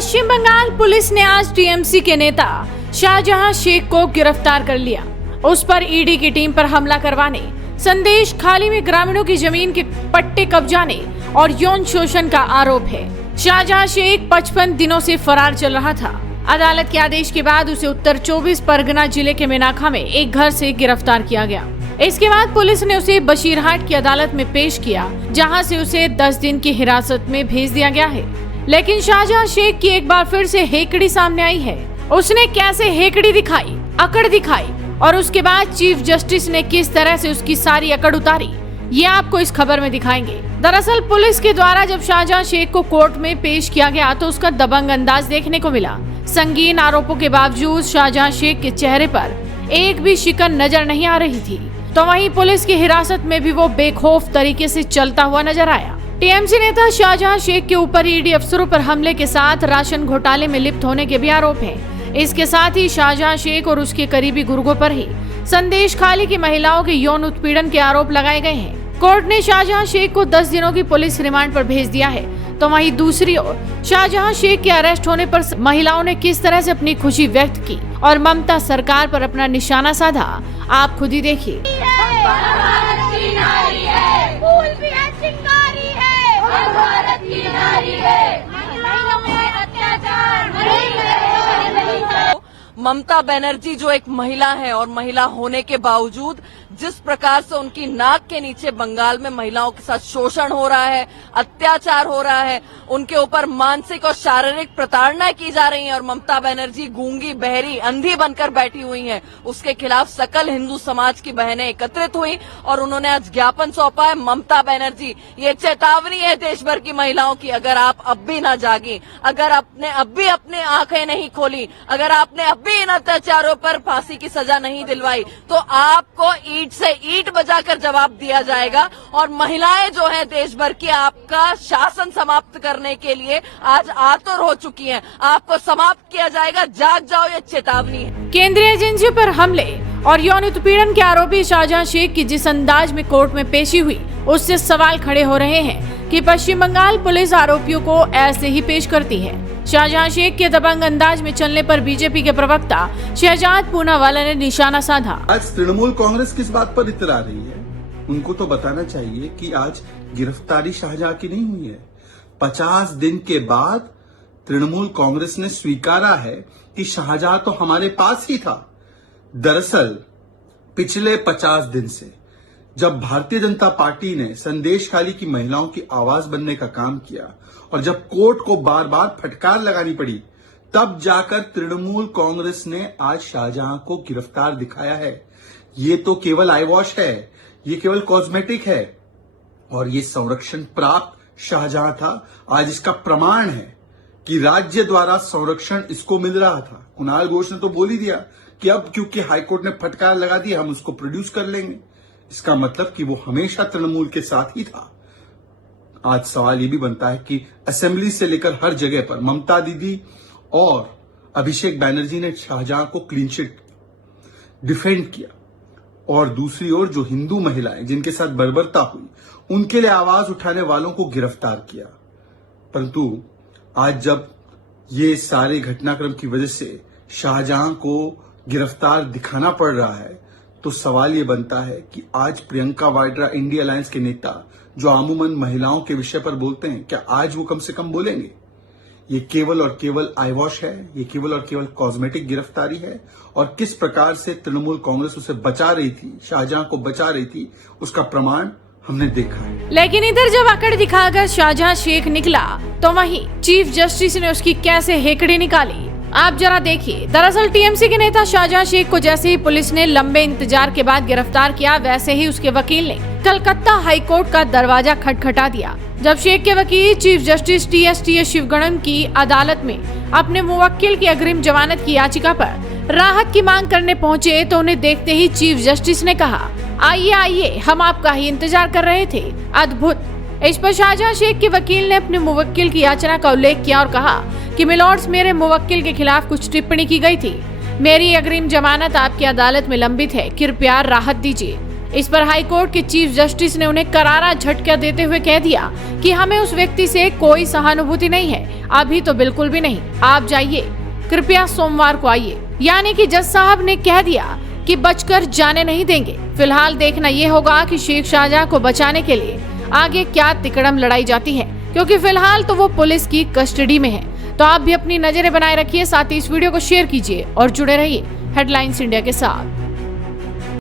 पश्चिम Bengal police ने आज TMC के नेता शाहजहां शेख को गिरफ्तार कर लिया। उस पर ईडी की टीम पर हमला करवाने, संदेश खाली में ग्रामीणों की जमीन के पट्टे कब्जाने और यौन शोषण का आरोप है। शाहजहां शेख 55 दिनों से फरार चल रहा था। अदालत के आदेश के बाद उसे उत्तर 24 परगना जिले के मेनाखा में एक घर से गिरफ्तार किया गया। इसके बाद पुलिस ने उसे बशीरहाट की अदालत में पेश किया, जहां से उसे 10 दिन की हिरासत में भेज दिया गया है। लेकिन शाहजहां शेख की एक बार फिर से हेकड़ी सामने आई है। उसने कैसे हेकड़ी दिखाई, अकड़ दिखाई और उसके बाद चीफ जस्टिस ने किस तरह से उसकी सारी अकड़ उतारी, ये आपको इस खबर में दिखाएंगे। दरअसल पुलिस के द्वारा जब शाहजहां शेख को कोर्ट में पेश किया गया तो उसका दबंग अंदाज देखने को मिला। संगीन आरोपों के बावजूद शाहजहां शेख के चेहरे पर एक भी शिकन नजर नहीं आ रही थी, तो वहीं पुलिस की हिरासत में भी वो बेखौफ तरीके से चलता हुआ नजर आया। टीएमसी नेता शाहजहां शेख के ऊपर ईडी अफसरों पर हमले के साथ राशन घोटाले में लिप्त होने के भी आरोप हैं। इसके साथ ही शाहजहां शेख और उसके करीबी गुर्गों पर ही संदेश खाली की महिलाओं के यौन उत्पीड़न के आरोप लगाए गए हैं। कोर्ट ने शाहजहां शेख को 10 दिनों की पुलिस रिमांड पर भेज दिया है। तो वहीं दूसरी ओर शाहजहां शेख के अरेस्ट होने पर महिलाओं ने किस तरह से अपनी खुशी व्यक्त की और ममता सरकार पर अपना निशाना साधा, आप खुद ही देखिए। ममता बनर्जी जो एक महिला है और महिला होने के बावजूद जिस प्रकार से उनकी नाक के नीचे बंगाल में महिलाओं के साथ शोषण हो रहा है, अत्याचार हो रहा है, उनके ऊपर मानसिक और शारीरिक प्रताड़ना की जा रही है और ममता बनर्जी गूंगी, बहरी, अंधी बनकर बैठी हुई हैं, उसके खिलाफ सकल हिंदू समाज की बहनें एकत्रित हुई और उन्होंने आज ज्ञापन सौंपा है। ममता बनर्जी, ये चेतावनी है देश भर की महिलाओं की, अगर आप अब भी ना जागी, अगर आपने अब भी अपने आंखें नहीं खोली, अगर आपने अब भी इन अत्याचारों पर फांसी की सजा नहीं दिलवाई, तो आपको ईंट से ईंट बजाकर जवाब दिया जाएगा। और महिलाएं जो हैं देश भर की, आपका शासन समाप्त करने के लिए आज आतुर हो चुकी हैं। आपको समाप्त किया जाएगा, जाग जाओ, ये चेतावनी है। केंद्रीय एजेंसियों पर हमले और यौन उत्पीड़न के आरोपी शाहजहां शेख की जिस अंदाज में कोर्ट में पेशी हुई, उससे सवाल खड़े हो रहे हैं कि पश्चिम बंगाल पुलिस आरोपियों को ऐसे ही पेश करती है। शाहजहां शेख के दबंग अंदाज में चलने पर बीजेपी के प्रवक्ता शहजाद पूनावाला ने निशाना साधा। आज तृणमूल कांग्रेस किस बात पर इतरा रही है? उनको तो बताना चाहिए कि आज गिरफ्तारी शाहजहां की नहीं हुई है। 50 दिन के बाद तृणमूल कांग्रेस ने स्वीकारा है कि शाहजहां तो हमारे पास ही था। दरअसल पिछले 50 दिन से जब भारतीय जनता पार्टी ने संदेश खाली की महिलाओं की आवाज बनने का काम किया और जब कोर्ट को बार बार फटकार लगानी पड़ी, तब जाकर तृणमूल कांग्रेस ने आज शाहजहां को गिरफ्तार दिखाया है। ये तो केवल आई वॉश है, ये केवल कॉस्मेटिक है और ये संरक्षण प्राप्त शाहजहां था। आज इसका प्रमाण है कि राज्य द्वारा संरक्षण इसको मिल रहा था। कुणाल घोष ने तो बोल ही दिया कि अब क्योंकि हाईकोर्ट ने फटकार लगा दी, हम उसको प्रोड्यूस कर लेंगे। इसका मतलब कि वो हमेशा तृणमूल के साथ ही था। आज सवाल ये भी बनता है कि असेंबली से लेकर हर जगह पर ममता दीदी और अभिषेक बैनर्जी ने शाहजहां को क्लीन चिट डिफेंड किया और दूसरी ओर जो हिंदू महिलाएं जिनके साथ बर्बरता हुई, उनके लिए आवाज उठाने वालों को गिरफ्तार किया। परंतु आज जब ये सारे घटनाक्रम की वजह से शाहजहां को गिरफ्तार दिखाना पड़ रहा है, तो सवाल ये बनता है कि आज प्रियंका वाड्रा इंडिया अलायंस के नेता जो अमूमन महिलाओं के विषय पर बोलते हैं, क्या आज वो कम से कम बोलेंगे? ये केवल और केवल आई वॉश है, ये केवल और केवल कॉस्मेटिक गिरफ्तारी है और किस प्रकार से तृणमूल कांग्रेस उसे बचा रही थी, शाहजहां को बचा रही थी, उसका प्रमाण हमने देखा है। लेकिन इधर जब अकड़ दिखाकर शाहजहां शेख निकला, तो वहीं चीफ जस्टिस ने उसकी कैसे हेकड़ी निकाली, आप जरा देखिए। दरअसल टीएमसी के नेता शाहजहां शेख को जैसे ही पुलिस ने लंबे इंतजार के बाद गिरफ्तार किया, वैसे ही उसके वकील ने कलकत्ता हाईकोर्ट का दरवाजा खटखटा दिया। जब शेख के वकील चीफ जस्टिस टी.एस. शिवगणम की अदालत में अपने मुवक्किल की अग्रिम जमानत की याचिका पर राहत की मांग करने पहुंचे, तो उन्हें देखते ही चीफ जस्टिस ने कहा, आइए आइए, हम आपका ही इंतजार कर रहे थे। अद्भुत। इस पर शाहजहां शेख के वकील ने अपने मुवक्किल की याचना का उल्लेख किया और कहा कि मिलॉर्ड्स, मेरे मुवक्किल के खिलाफ कुछ टिप्पणी की गई थी। मेरी अग्रिम जमानत आपकी अदालत में लंबित है, कृपया राहत दीजिए। इस पर हाईकोर्ट के चीफ जस्टिस ने उन्हें करारा झटका देते हुए कह दिया कि हमें उस व्यक्ति से कोई सहानुभूति नहीं है, अभी तो बिल्कुल भी नहीं। आप जाइए, कृपया सोमवार को आइए। यानी कि जज साहब ने कह दिया कि बचकर जाने नहीं देंगे। फिलहाल देखना ये होगा कि शेख शाहजहां को बचाने के लिए आगे क्या तिकड़म लड़ाई जाती है, क्योंकि फिलहाल तो वो पुलिस की कस्टडी में है। तो आप भी अपनी नजरें बनाए रखिए, साथ ही इस वीडियो को शेयर कीजिए और जुड़े रहिए हेडलाइंस इंडिया के साथ।